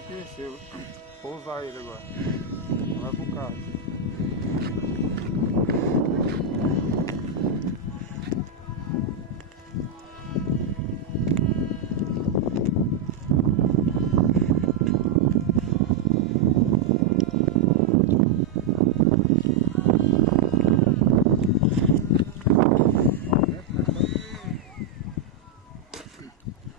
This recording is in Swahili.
aqui, se eu vou usar ele agora. Vai pro carro aqui.